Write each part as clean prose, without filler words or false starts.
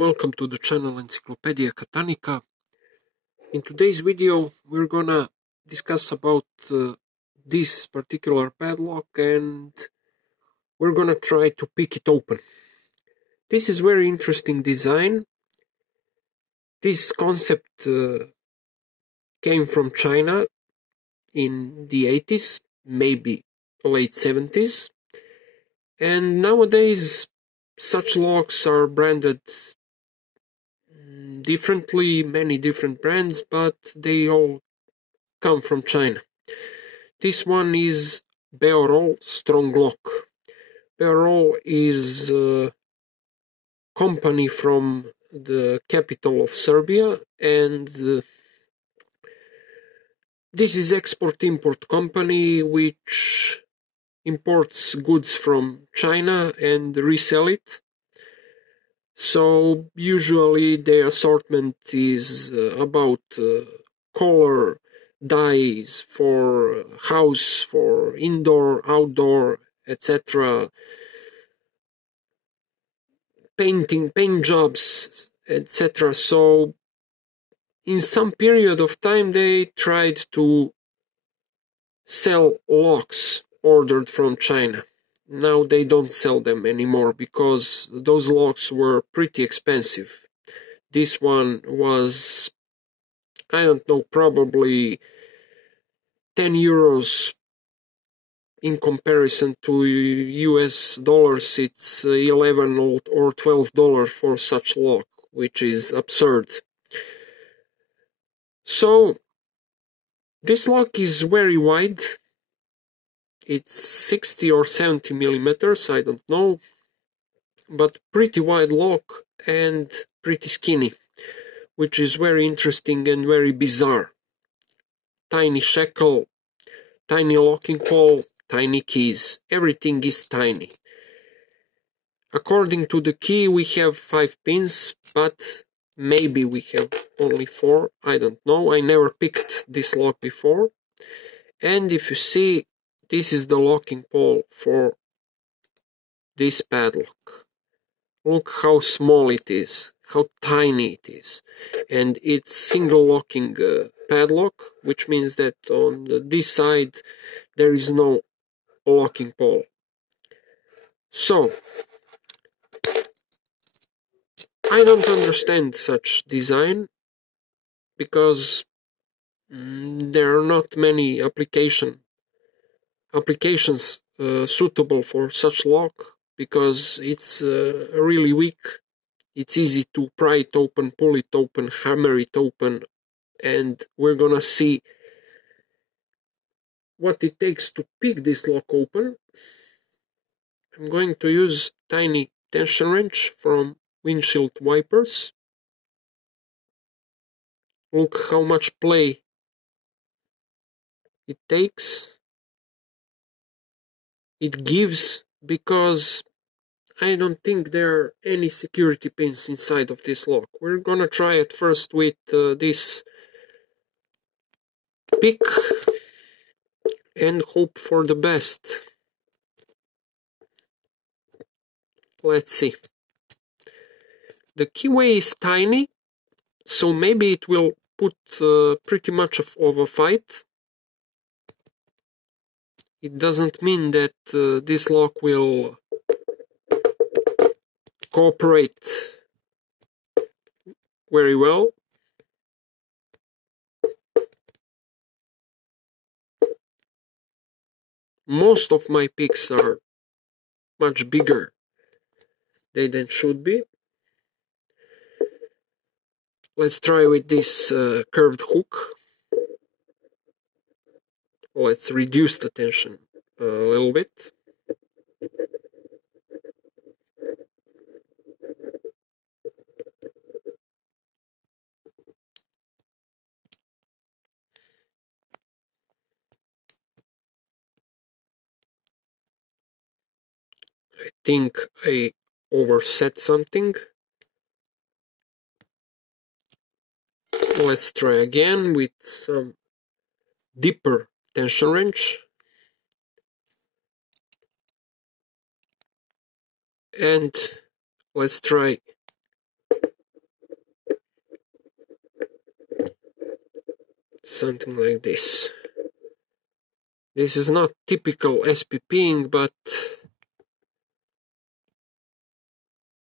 Welcome to the channel Encyclopedia Catanica. In today's video we're gonna discuss about this particular padlock and we're gonna try to pick it open. This is very interesting design. This concept came from China in the 80s, maybe late 70s, and nowadays such locks are branded differently, many different brands, but they all come from China. This one is BEOROL strong lock. BEOROL is a company from the capital of Serbia, and this is export-import company which imports goods from China and resell it. So usually the assortment is about color, dyes for house, for indoor, outdoor, etc. Paint jobs, etc. So in some period of time they tried to sell locks ordered from China. Now they don't sell them anymore because those locks were pretty expensive. This one was, I don't know, probably 10 euros. In comparison to US dollars, it's 11 or $12 for such lock, which is absurd. So this lock is very wide. It's 60 or 70 millimeters, I don't know, but pretty wide lock and pretty skinny, which is very interesting and very bizarre. Tiny shackle, tiny locking pole, tiny keys. Everything is tiny. According to the key, we have 5 pins, but maybe we have only 4. I don't know. I never picked this lock before. And if you see, this is the locking pole for this padlock. Look how small it is, how tiny it is. And it's single locking padlock, which means that on this side there is no locking pole. So I don't understand such design because there are not many applications suitable for such lock, because it's really weak. It's easy to pry it open, pull it open, hammer it open, and we're gonna see what it takes to pick this lock open. I'm going to use tiny tension wrench from windshield wipers. Look how much play it takes. It gives, because I don't think there are any security pins inside of this lock. We're gonna try it first with this pick and hope for the best. Let's see. The keyway is tiny, so maybe it will put pretty much of a fight. It doesn't mean that this lock will cooperate very well. Most of my picks are much bigger than should be. Let's try with this curved hook. Let's reduce the tension a little bit. I think I overset something. Let's try again with some deeper tension wrench. And let's try something like this. This is not typical SPPing, but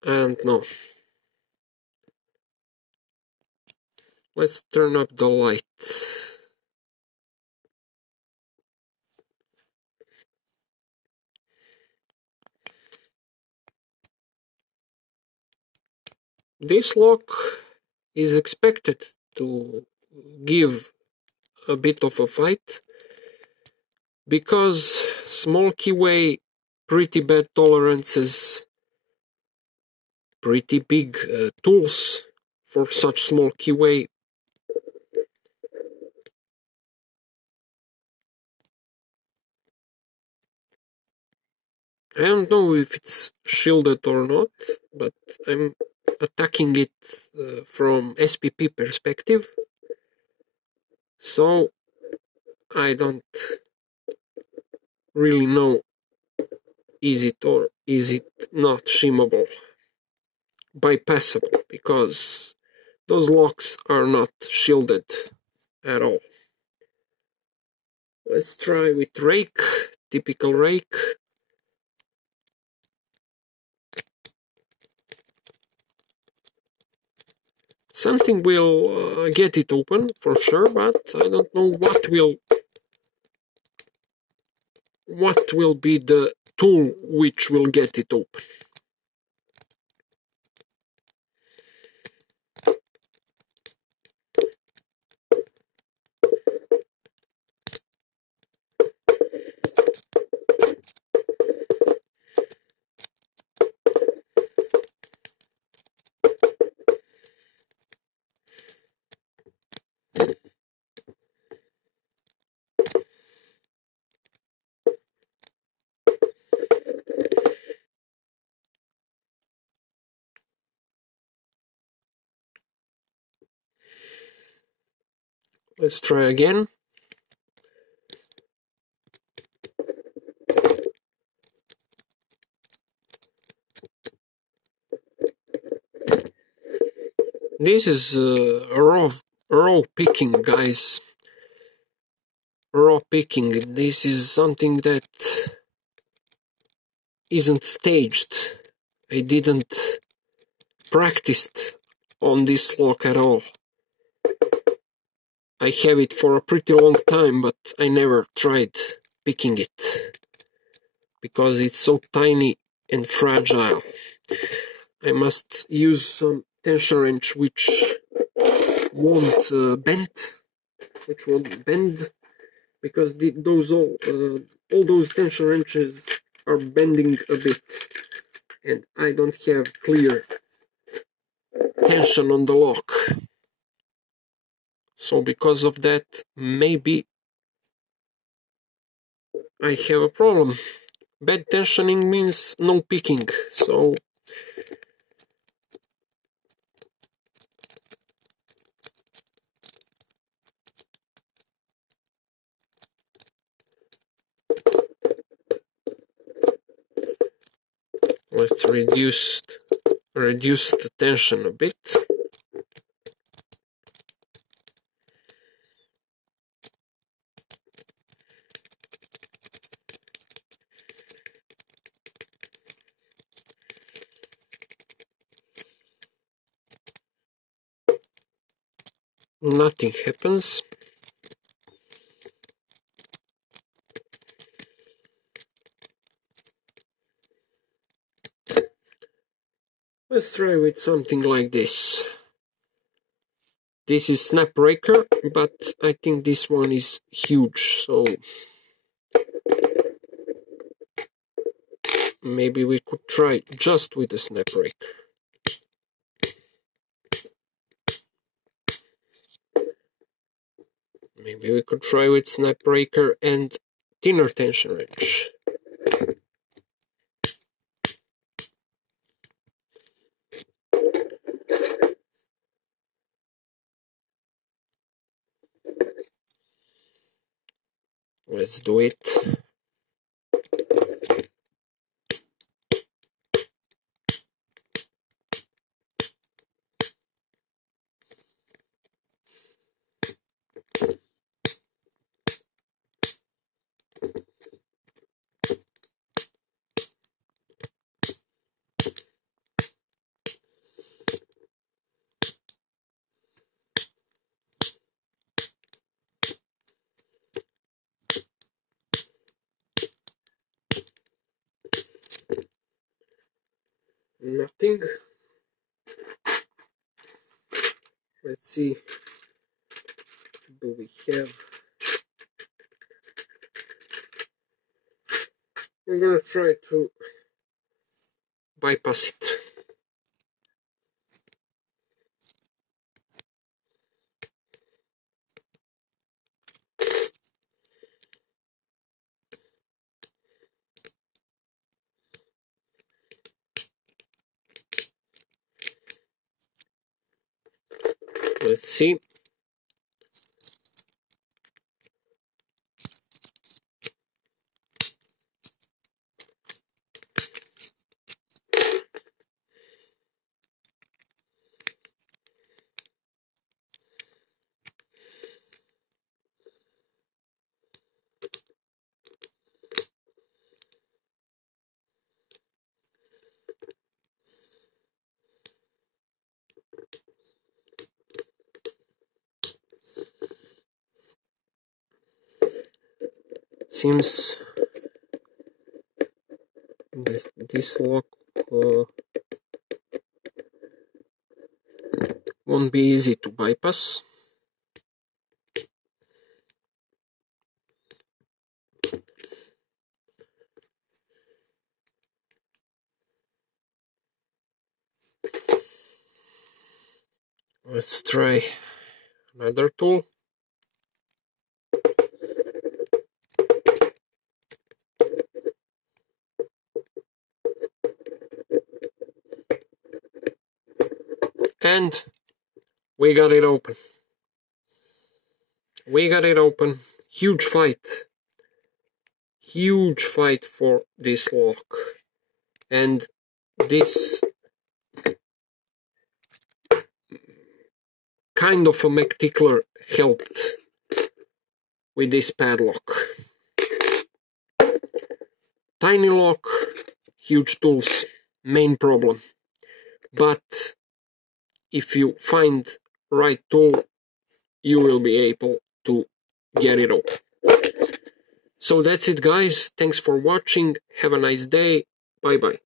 I don't know. Let's turn up the light. This lock is expected to give a bit of a fight because small keyway, pretty bad tolerances, pretty big tools for such small keyway. I don't know if it's shielded or not, but I'm attacking it from SPP perspective. So I don't really know is it or is it not shimmable, bypassable, because those locks are not shielded at all. Let's try with rake, typical rake. Something will get it open for sure, but I don't know what will be the tool which will get it open. Let's try again. This is raw picking, guys. Raw picking. This is something that isn't staged. I didn't practice on this lock at all. I have it for a pretty long time, but I never tried picking it because it's so tiny and fragile. I must use some tension wrench which won't bend, because all those tension wrenches are bending a bit, and I don't have clear tension on the lock. So because of that, maybe I have a problem. Bad tensioning means no picking, so let's reduce the tension a bit. Nothing happens. Let's try with something like this. This is snap breaker, but I think this one is huge, so maybe we could try just with the snap breaker. Maybe we could try with snap breaker and thinner tension wrench. Let's do it. nothing. Let's see, do we have? I'm gonna try to bypass it. Let's see. Seems this lock won't be easy to bypass. Let's try another tool. And we got it open. We got it open. Huge fight. Huge fight for this lock. And this kind of a Mac tickler helped with this padlock. Tiny lock, huge tools, main problem. But if you find right tool, you will be able to get it open. So that's it, guys. Thanks for watching. Have a nice day. Bye bye.